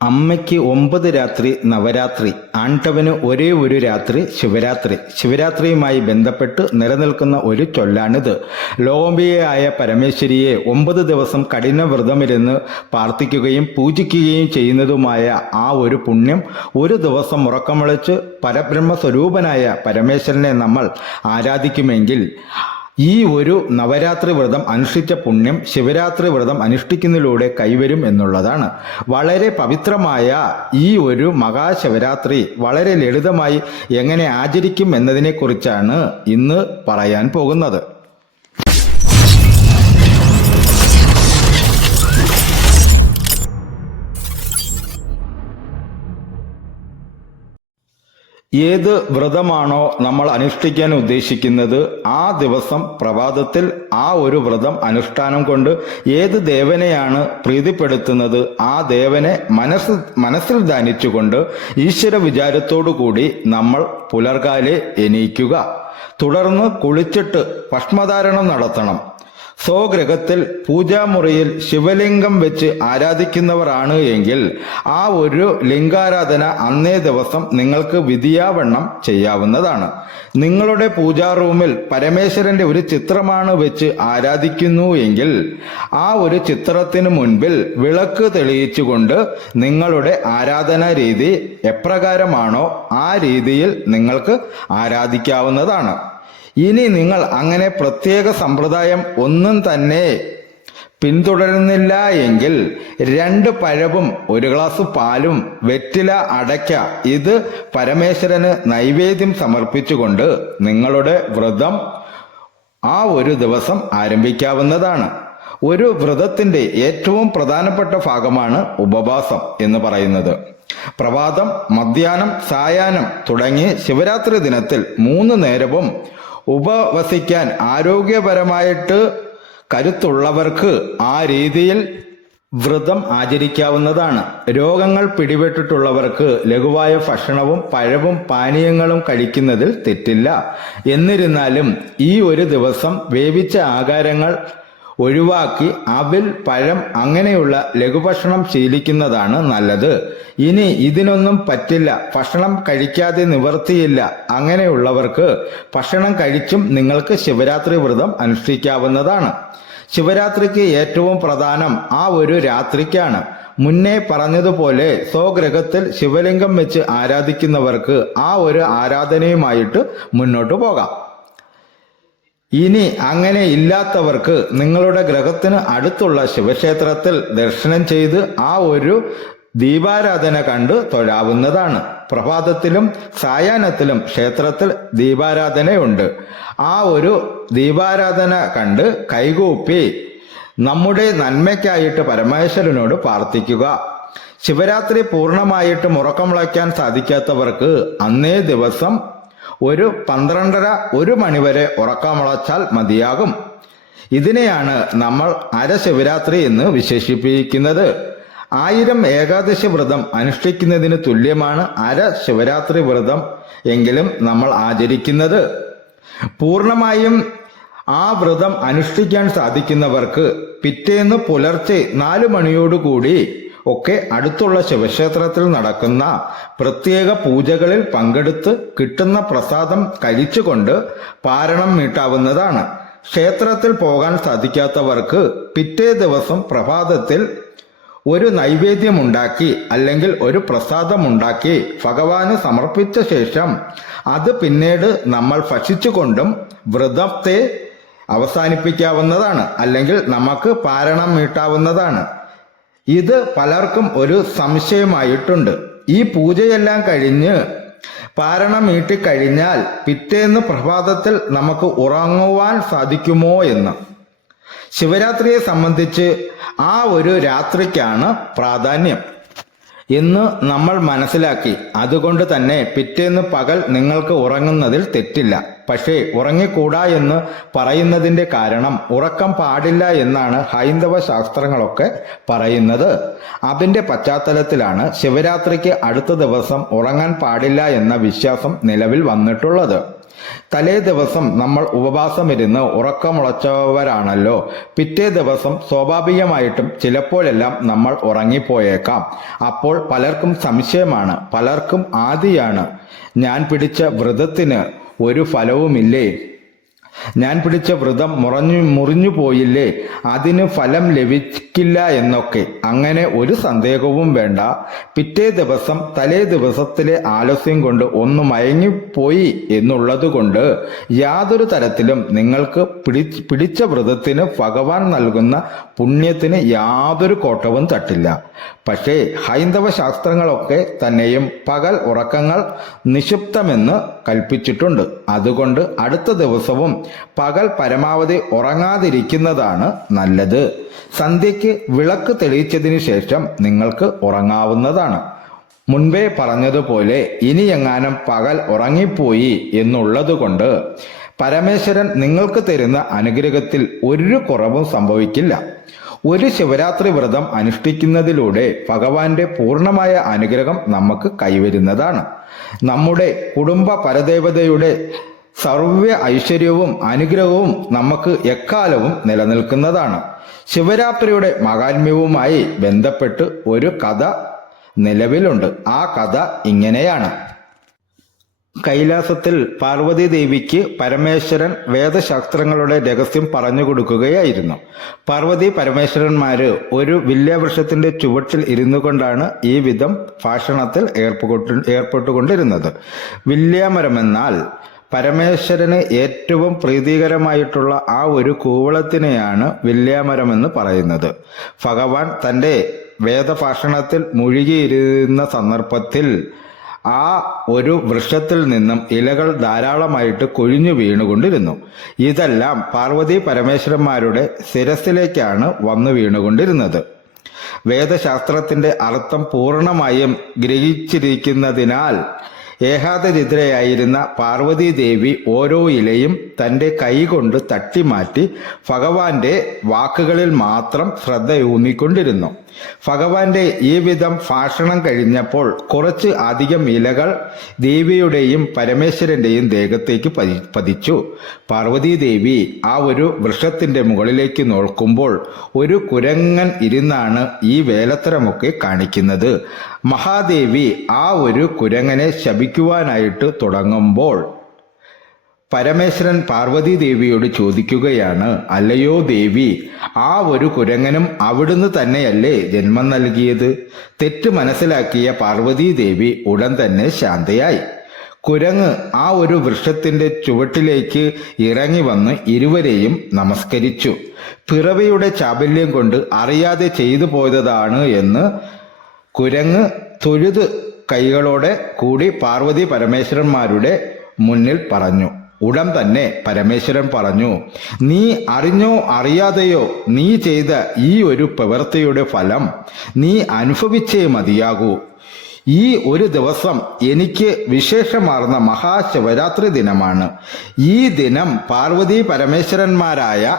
അമ്മയ്ക്ക് ഒമ്പത് രാത്രി നവരാത്രി ആണ്ടവന് ഒരേ ഒരു രാത്രി ശിവരാത്രി. ശിവരാത്രിയുമായി ബന്ധപ്പെട്ട് നിലനിൽക്കുന്ന ഒരു ചൊല്ലാണിത്. ലോകംബിയായ പരമേശ്വരിയെ ഒമ്പത് ദിവസം കഠിന വ്രതമിരുന്ന് പ്രാർത്ഥിക്കുകയും പൂജിക്കുകയും ചെയ്യുന്നതുമായ ആ ഒരു പുണ്യം ഒരു ദിവസം ഉറക്കമളിച്ച് പരബ്രഹ്മസ്വരൂപനായ പരമേശ്വരനെ നമ്മൾ ആരാധിക്കുമെങ്കിൽ ഈ ഒരു നവരാത്രി വ്രതം അനുഷ്ഠിച്ച പുണ്യം ശിവരാത്രി വ്രതം അനുഷ്ഠിക്കുന്നതിലൂടെ കൈവരും എന്നുള്ളതാണ്. വളരെ പവിത്രമായ ഈ ഒരു മഹാശിവരാത്രി വളരെ ലളിതമായി എങ്ങനെ ആചരിക്കും എന്നതിനെക്കുറിച്ചാണ് ഇന്ന് പറയാൻ പോകുന്നത്. ഏത് വ്രതമാണോ നമ്മൾ അനുഷ്ഠിക്കാൻ ഉദ്ദേശിക്കുന്നത് ആ ദിവസം പ്രഭാതത്തിൽ ആ ഒരു വ്രതം അനുഷ്ഠാനം കൊണ്ട് ഏത് ദേവനെയാണ് പ്രീതിപ്പെടുത്തുന്നത് ആ ദേവനെ മനസ്സ് മനസ്സിൽ ധ്യാനിച്ചുകൊണ്ട് ഈശ്വര വിചാരത്തോടു കൂടി നമ്മൾ പുലർകാലെ എണീക്കുക. തുടർന്ന് കുളിച്ചിട്ട് ഭക്ഷ്മധാരണം നടത്തണം. സ്വഗ്രഹത്തിൽ പൂജാമുറിയിൽ ശിവലിംഗം വെച്ച് ആരാധിക്കുന്നവരാണ് എങ്കിൽ ആ ഒരു ലിംഗാരാധന അന്നേ ദിവസം നിങ്ങൾക്ക് വിധിയാവണ്ണം ചെയ്യാവുന്നതാണ്. നിങ്ങളുടെ പൂജാ റൂമിൽ പരമേശ്വരന്റെ ഒരു ചിത്രമാണ് വെച്ച് ആരാധിക്കുന്നു എങ്കിൽ ആ ഒരു ചിത്രത്തിന് മുൻപിൽ വിളക്ക് തെളിയിച്ചുകൊണ്ട് നിങ്ങളുടെ ആരാധന രീതി എപ്രകാരമാണോ ആ രീതിയിൽ നിങ്ങൾക്ക് ആരാധിക്കാവുന്നതാണ്. ഇനി നിങ്ങൾ അങ്ങനെ പ്രത്യേക സമ്പ്രദായം ഒന്നും തന്നെ പിന്തുടരുന്നില്ല എങ്കിൽ രണ്ട് പഴവും ഒരു ഗ്ലാസ് പാലും വെറ്റില അടയ്ക്ക. ഇത് പരമേശ്വരന് നൈവേദ്യം സമർപ്പിച്ചുകൊണ്ട് നിങ്ങളുടെ വ്രതം ആ ഒരു ദിവസം ആരംഭിക്കാവുന്നതാണ്. ഒരു വ്രതത്തിന്റെ ഏറ്റവും പ്രധാനപ്പെട്ട ഭാഗമാണ് ഉപവാസം എന്ന് പറയുന്നത്. പ്രഭാതം മധ്യാഹ്നം സായാഹ്നം തുടങ്ങി ശിവരാത്രി ദിനത്തിൽ മൂന്ന് നേരവും ഉപവസിക്കാൻ ആരോഗ്യപരമായിട്ട് കരുത്തുള്ളവർക്ക് ആ രീതിയിൽ വ്രതം ആചരിക്കാവുന്നതാണ്. രോഗങ്ങൾ പിടിപെട്ടിട്ടുള്ളവർക്ക് ലഘുവായ ഭക്ഷണവും പഴവും പാനീയങ്ങളും കഴിക്കുന്നതിൽ തെറ്റില്ല. എന്നിരുന്നാലും ഈ ഒരു ദിവസം വേവിച്ച ആഹാരങ്ങൾ ഒഴിവാക്കി അവിൽ പഴം അങ്ങനെയുള്ള ലഘുഭക്ഷണം ശീലിക്കുന്നതാണ് നല്ലത്. ഇനി ഇതിനൊന്നും പറ്റില്ല. ഭക്ഷണം കഴിക്കാതെ നിവർത്തിയില്ല. അങ്ങനെയുള്ളവർക്ക് ഭക്ഷണം കഴിച്ചും നിങ്ങൾക്ക് ശിവരാത്രി വ്രതം അനുഷ്ഠിക്കാവുന്നതാണ്. ശിവരാത്രിക്ക് ഏറ്റവും പ്രധാനം ആ ഒരു രാത്രിക്കാണ്. മുന്നേ പറഞ്ഞതുപോലെ സ്വഗ്രഹത്തിൽ ശിവലിംഗം വെച്ച് ആരാധിക്കുന്നവർക്ക് ആ ഒരു ആരാധനയുമായിട്ട് മുന്നോട്ടു പോകാം. ഇനി അങ്ങനെ ഇല്ലാത്തവർക്ക് നിങ്ങളുടെ ഗ്രഹത്തിന് അടുത്തുള്ള ശിവക്ഷേത്രത്തിൽ ദർശനം ചെയ്ത് ആ ഒരു ദീപാരാധന കണ്ട് തൊഴാവുന്നതാണ്. പ്രഭാതത്തിലും സായാഹ്നത്തിലും ക്ഷേത്രത്തിൽ ദീപാരാധനയുണ്ട്. ആ ഒരു ദീപാരാധന കണ്ട് കൈകൂപ്പി നമ്മുടെ നന്മയ്ക്കായിട്ട് പരമേശ്വരനോട് പ്രാർത്ഥിക്കുക. ശിവരാത്രി പൂർണമായിട്ട് മുറക്കമുളയ്ക്കാൻ സാധിക്കാത്തവർക്ക് അന്നേ ദിവസം ഒരു പന്ത്രണ്ടര ഒരു മണിവരെ ഉറക്കമുളച്ചാൽ മതിയാകും. ഇതിനെയാണ് നമ്മൾ അരശിവരാത്രി എന്ന് വിശേഷിപ്പിക്കുന്നത്. ആയിരം ഏകാദശി വ്രതം അനുഷ്ഠിക്കുന്നതിന് തുല്യമാണ് അര ശിവരാത്രി വ്രതം എങ്കിലും നമ്മൾ ആചരിക്കുന്നത്. പൂർണമായും ആ വ്രതം അനുഷ്ഠിക്കാൻ സാധിക്കുന്നവർക്ക് പിറ്റേന്ന് പുലർച്ചെ നാലു മണിയോടുകൂടി ഒക്കെ അടുത്തുള്ള ശിവക്ഷേത്രത്തിൽ നടക്കുന്ന പ്രത്യേക പൂജകളിൽ പങ്കെടുത്ത് കിട്ടുന്ന പ്രസാദം കഴിച്ചുകൊണ്ട് പാരണം മീട്ടാവുന്നതാണ്. ക്ഷേത്രത്തിൽ പോകാൻ സാധിക്കാത്തവർക്ക് പിറ്റേ ദിവസം പ്രഭാതത്തിൽ ഒരു നൈവേദ്യമുണ്ടാക്കി അല്ലെങ്കിൽ ഒരു പ്രസാദമുണ്ടാക്കി ഭഗവാന് സമർപ്പിച്ച ശേഷം അത് പിന്നീട് നമ്മൾ ഭക്ഷിച്ചുകൊണ്ടും വ്രതത്തെ അവസാനിപ്പിക്കാവുന്നതാണ് അല്ലെങ്കിൽ നമുക്ക് പാരണം മീട്ടാവുന്നതാണ്. ഇത് പലർക്കും ഒരു സംശയമായിട്ടുണ്ട്. ഈ പൂജയെല്ലാം കഴിഞ്ഞ് പാരണം മീട്ടിക്കഴിഞ്ഞാൽ പിറ്റേന്ന് പ്രഭാതത്തിൽ നമുക്ക് ഉറങ്ങുവാൻ സാധിക്കുമോ എന്ന്. ശിവരാത്രിയെ സംബന്ധിച്ച് ആ ഒരു രാത്രിക്കാണ് പ്രാധാന്യം. എന്ന് നമ്മൾ മനസ്സിലാക്കി. അതുകൊണ്ട് തന്നെ പിറ്റേന്ന് പകൽ നിങ്ങൾക്ക് ഉറങ്ങുന്നതിൽ തെറ്റില്ല. പക്ഷേ ഉറങ്ങിക്കൂടാ എന്ന് പറയുന്നതിന്റെ കാരണം ഉറക്കം പാടില്ല എന്നാണ് ഹൈന്ദവ ശാസ്ത്രങ്ങളൊക്കെ പറയുന്നത്. അതിന്റെ പശ്ചാത്തലത്തിലാണ് ശിവരാത്രിക്ക് അടുത്ത ദിവസം ഉറങ്ങാൻ പാടില്ല എന്ന വിശ്വാസം നിലവിൽ വന്നിട്ടുള്ളത്. തലേ ദിവസം നമ്മൾ ഉപവാസം ഉപവാസമിരുന്ന് ഉറക്കമുളച്ചവരാണല്ലോ. പിറ്റേ ദിവസം സ്വാഭാവികമായിട്ടും ചിലപ്പോഴെല്ലാം നമ്മൾ ഉറങ്ങിപ്പോയേക്കാം. അപ്പോൾ പലർക്കും സംശയമാണ് പലർക്കും ആദിയാണ്. ഞാൻ പിടിച്ച വ്രതത്തിന് ഒരു ഫലവുമില്ലേ? ഞാൻ പിടിച്ച വ്രതം മുറഞ്ഞു മുറിഞ്ഞു പോയില്ലേ? അതിന് ഫലം ലഭിക്കില്ല എന്നൊക്കെ. അങ്ങനെ ഒരു സന്ദേഹവും വേണ്ട. പിറ്റേ ദിവസം തലേ ദിവസത്തിലെ ആലസ്യം കൊണ്ട് ഒന്ന് മയങ്ങിപ്പോയി എന്നുള്ളത് കൊണ്ട് യാതൊരു തരത്തിലും നിങ്ങൾക്ക് പിടി പിടിച്ച വ്രതത്തിന് ഭഗവാൻ നൽകുന്ന പുണ്യത്തിന് യാതൊരു കോട്ടവും തട്ടില്ല. പക്ഷേ ഹൈന്ദവ ശാസ്ത്രങ്ങളൊക്കെ തന്നെയും പകൽ ഉറക്കങ്ങൾ നിക്ഷിപ്തമെന്ന് കൽപ്പിച്ചിട്ടുണ്ട്. അതുകൊണ്ട് അടുത്ത ദിവസവും പകൽ പരമാവധി ഉറങ്ങാതിരിക്കുന്നതാണ് നല്ലത്. സന്ധ്യയ്ക്ക് വിളക്ക് തെളിയിച്ചതിന് ശേഷം നിങ്ങൾക്ക് ഉറങ്ങാവുന്നതാണ്. മുൻപേ പറഞ്ഞതുപോലെ ഇനി എങ്ങാനും പകൽ ഉറങ്ങിപ്പോയി എന്നുള്ളതുകൊണ്ട് പരമേശ്വരൻ നിങ്ങൾക്ക് തരുന്ന അനുഗ്രഹത്തിൽ ഒരു കുറവും സംഭവിക്കില്ല. ഒരു ശിവരാത്രി വ്രതം അനുഷ്ഠിക്കുന്നതിലൂടെ ഭഗവാന്റെ പൂർണമായ അനുഗ്രഹം നമുക്ക് കൈവരുന്നതാണ്. നമ്മുടെ കുടുംബ പരദേവതയുടെ സർവ ഐശ്വര്യവും അനുഗ്രഹവും നമുക്ക് എക്കാലവും നിലനിൽക്കുന്നതാണ്. ശിവരാത്രിയുടെ മഹാത്മ്യവുമായി ബന്ധപ്പെട്ട് ഒരു കഥ നിലവിലുണ്ട്. ആ കഥ ഇങ്ങനെയാണ്. കൈലാസത്തിൽ പാർവതി ദേവിക്ക് പരമേശ്വരൻ വേദശാസ്ത്രങ്ങളുടെ രഹസ്യം പറഞ്ഞു കൊടുക്കുകയായിരുന്നു. പാർവതി പരമേശ്വരന്മാര് ഒരു വില്യവൃക്ഷത്തിന്റെ ചുവട്ടിൽ ഇരുന്നു കൊണ്ടാണ് ഈ വിധം ഭാഷണത്തിൽ ഏർപ്പെട്ടു ഏർപ്പെട്ടുകൊണ്ടിരുന്നത്. വില്യാമരമെന്നാൽ പരമേശ്വരന് ഏറ്റവും പ്രീതികരമായിട്ടുള്ള ആ ഒരു കൂവളത്തിനെയാണ് വില്യാമരം എന്ന് പറയുന്നത്. ഭഗവാൻ തന്റെ വേദഭാഷണത്തിൽ മുഴുകിയിരുന്ന സന്ദർഭത്തിൽ ആ ഒരു വൃക്ഷത്തിൽ നിന്നും ഇലകൾ ധാരാളമായിട്ട് കൊഴിഞ്ഞു വീണുകൊണ്ടിരുന്നു. ഇതെല്ലാം പാർവതി പരമേശ്വരന്മാരുടെ ശിരസിലേക്കാണ് വന്നു വീണുകൊണ്ടിരുന്നത്. വേദശാസ്ത്രത്തിന്റെ അർത്ഥം പൂർണമായും ഗ്രഹിച്ചിരിക്കുന്നതിനാൽ ഏകാദരിദ്രയായിരുന്ന പാർവതി ദേവി ഓരോ ഇലയും തന്റെ കൈകൊണ്ട് തട്ടിമാറ്റി ഭഗവാന്റെ വാക്കുകളിൽ മാത്രം ശ്രദ്ധയൂന്നിക്കൊണ്ടിരുന്നു. ഭഗവാന്റെ ഈ വിധം ഭാഷണം കഴിഞ്ഞപ്പോൾ കുറച്ച് അധികം ഇലകൾ ദേവിയുടെയും പരമേശ്വരന്റെയും ദേഹത്തേക്ക് പതി- പതിച്ചു. പാർവതീദേവി ആ ഒരു വൃക്ഷത്തിന്റെ മുകളിലേക്ക് നോക്കുമ്പോൾ ഒരു കുരങ്ങൻ ഇരുന്നാണ് ഈ വേലത്തരമൊക്കെ കാണിക്കുന്നത്. മഹാദേവി ആ ഒരു കുരങ്ങനെ ശപിക്കുവാനായിട്ട് തുടങ്ങുമ്പോൾ പരമേശ്വരൻ പാർവതി ദേവിയോട് ചോദിക്കുകയാണ് അല്ലയോ ദേവി ആ ഒരു കുരങ്ങനും അവിടുന്ന് തന്നെയല്ലേ ജന്മം നൽകിയത്? തെറ്റ് മനസ്സിലാക്കിയ പാർവതി ദേവി ഉടൻ തന്നെ ശാന്തയായി. കുരങ്ങ് ആ ഒരു വൃക്ഷത്തിന്റെ ചുവട്ടിലേക്ക് ഇറങ്ങി വന്ന് ഇരുവരെയും നമസ്കരിച്ചു. പിറവിയുടെ ചാബല്യം കൊണ്ട് അറിയാതെ ചെയ്തു പോയതാണ് എന്ന് കുരങ്ങ് തൊഴുത് കൈകളോടെ കൂടി പാർവതി പരമേശ്വരന്മാരുടെ മുന്നിൽ പറഞ്ഞു. ഉടൻ തന്നെ പരമേശ്വരൻ പറഞ്ഞു നീ അറിഞ്ഞോ അറിയാതെയോ നീ ചെയ്ത ഈ ഒരു പ്രവൃത്തിയുടെ ഫലം നീ അനുഭവിച്ചേ മതിയാകൂ. ഈ ഒരു ദിവസം എനിക്ക് വിശേഷമാർന്ന മഹാശിവരാത്രി ദിനമാണ്. ഈ ദിനം പാർവതി പരമേശ്വരന്മാരായ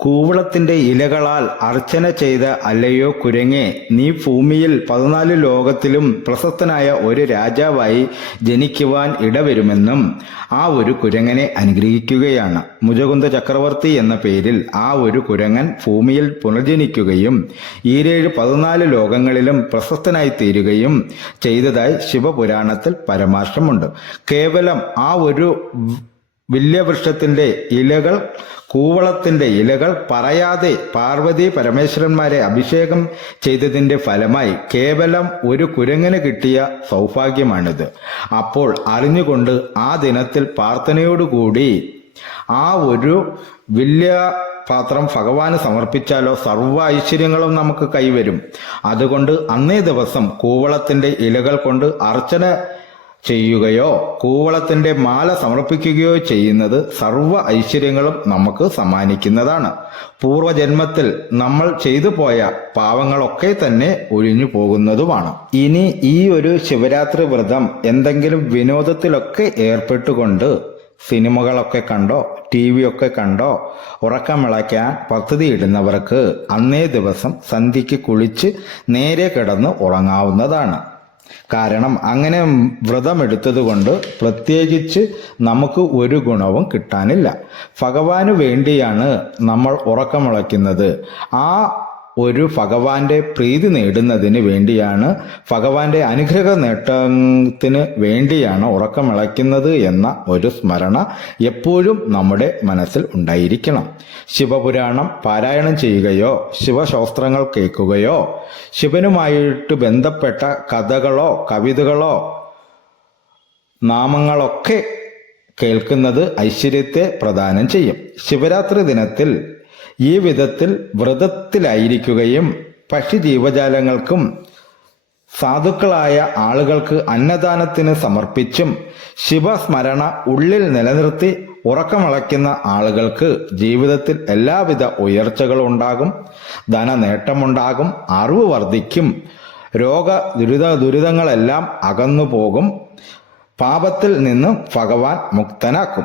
കൂവളത്തിന്റെ ഇലകളാൽ അർച്ചന ചെയ്ത അല്ലയോ കുരങ്ങെ നീ ഭൂമിയിൽ പതിനാല് ലോകത്തിലും പ്രശസ്തനായ ഒരു രാജാവായി ജനിക്കുവാൻ ഇടവരുമെന്നും ആ ഒരു കുരങ്ങനെ അനുഗ്രഹിക്കുകയാണ്. മുജകുന്ദ ചക്രവർത്തി എന്ന പേരിൽ ആ ഒരു കുരങ്ങൻ ഭൂമിയിൽ പുനർജനിക്കുകയും ഈരേഴ് പതിനാല് ലോകങ്ങളിലും പ്രശസ്തനായി തീരുകയും ചെയ്തതായി ശിവപുരാണത്തിൽ പരാമർശമുണ്ട്. കേവലം ആ ഒരു വില്യവൃക്ഷത്തിന്റെ ഇലകൾ കൂവളത്തിന്റെ ഇലകൾ പറയാതെ പാർവതി പരമേശ്വരന്മാരെ അഭിഷേകം ചെയ്തതിന്റെ ഫലമായി കേവലം ഒരു കുരങ്ങന് കിട്ടിയ സൗഭാഗ്യമാണിത്. അപ്പോൾ അറിഞ്ഞുകൊണ്ട് ആ ദിനത്തിൽ പ്രാർത്ഥനയോടുകൂടി ആ ഒരു വലിയ പാത്രം ഭഗവാന് സമർപ്പിച്ചാലോ സർവ ഐശ്വര്യങ്ങളും നമുക്ക് കൈവരും. അതുകൊണ്ട് അന്നേ ദിവസം കൂവളത്തിന്റെ ഇലകൾ കൊണ്ട് അർച്ചന ചെയ്യുകയോ കൂവളത്തിന്റെ മാല സമർപ്പിക്കുകയോ ചെയ്യുന്നത് സർവ ഐശ്വര്യങ്ങളും നമുക്ക് സമ്മാനിക്കുന്നതാണ്. പൂർവജന്മത്തിൽ നമ്മൾ ചെയ്തു പോയ പാവങ്ങളൊക്കെ തന്നെ ഒഴിഞ്ഞു പോകുന്നതുമാണ്. ഇനി ഈ ഒരു ശിവരാത്രി വ്രതം എന്തെങ്കിലും വിനോദത്തിലൊക്കെ ഏർപ്പെട്ടുകൊണ്ട് സിനിമകളൊക്കെ കണ്ടോ ടി വി ഒക്കെ കണ്ടോ ഉറക്കമിളയ്ക്കാൻ പദ്ധതിയിടുന്നവർക്ക് അന്നേ ദിവസം സന്ധ്യയ്ക്ക് കുളിച്ച് നേരെ കിടന്ന് ഉറങ്ങാവുന്നതാണ്. കാരണം അങ്ങനെ വ്രതമെടുത്തത് കൊണ്ട് പ്രത്യേകിച്ച് നമുക്ക് ഒരു ഗുണവും കിട്ടാനില്ല. ഭഗവാന് വേണ്ടിയാണ് നമ്മൾ ഉറക്കമുളയ്ക്കുന്നത് ആ ഒരു ഭഗവാന്റെ പ്രീതി നേടുന്നതിന് വേണ്ടിയാണ് ഭഗവാന്റെ അനുഗ്രഹ നേട്ടത്തിന് വേണ്ടിയാണ് ഉറക്കമിളയ്ക്കുന്നത് എന്ന ഒരു സ്മരണ എപ്പോഴും നമ്മുടെ മനസ്സിൽ ഉണ്ടായിരിക്കണം. ശിവപുരാണം പാരായണം ചെയ്യുകയോ ശിവശാസ്ത്രങ്ങൾ കേൾക്കുകയോ ശിവനുമായിട്ട് ബന്ധപ്പെട്ട കഥകളോ കവിതകളോ നാമങ്ങളൊക്കെ കേൾക്കുന്നത് ഐശ്വര്യത്തെ പ്രദാനം ചെയ്യും. ശിവരാത്രി ദിനത്തിൽ ഈ വിധത്തിൽ വ്രതത്തിലായിരിക്കുകയും പക്ഷി ജീവജാലങ്ങൾക്കും സാധുക്കളായ ആളുകൾക്ക് അന്നദാനത്തിന് സമർപ്പിച്ചും ശിവസ്മരണ ഉള്ളിൽ നിലനിർത്തി ഉറക്കമിളയ്ക്കുന്ന ആളുകൾക്ക് ജീവിതത്തിൽ എല്ലാവിധ ഉയർച്ചകളും ഉണ്ടാകും ധനനേട്ടമുണ്ടാകും അറിവ് വർദ്ധിക്കും രോഗ ദുരിത ദുരിതങ്ങളെല്ലാം അകന്നു പോകും പാപത്തിൽ നിന്നും ഭഗവാൻ മുക്തനാക്കും.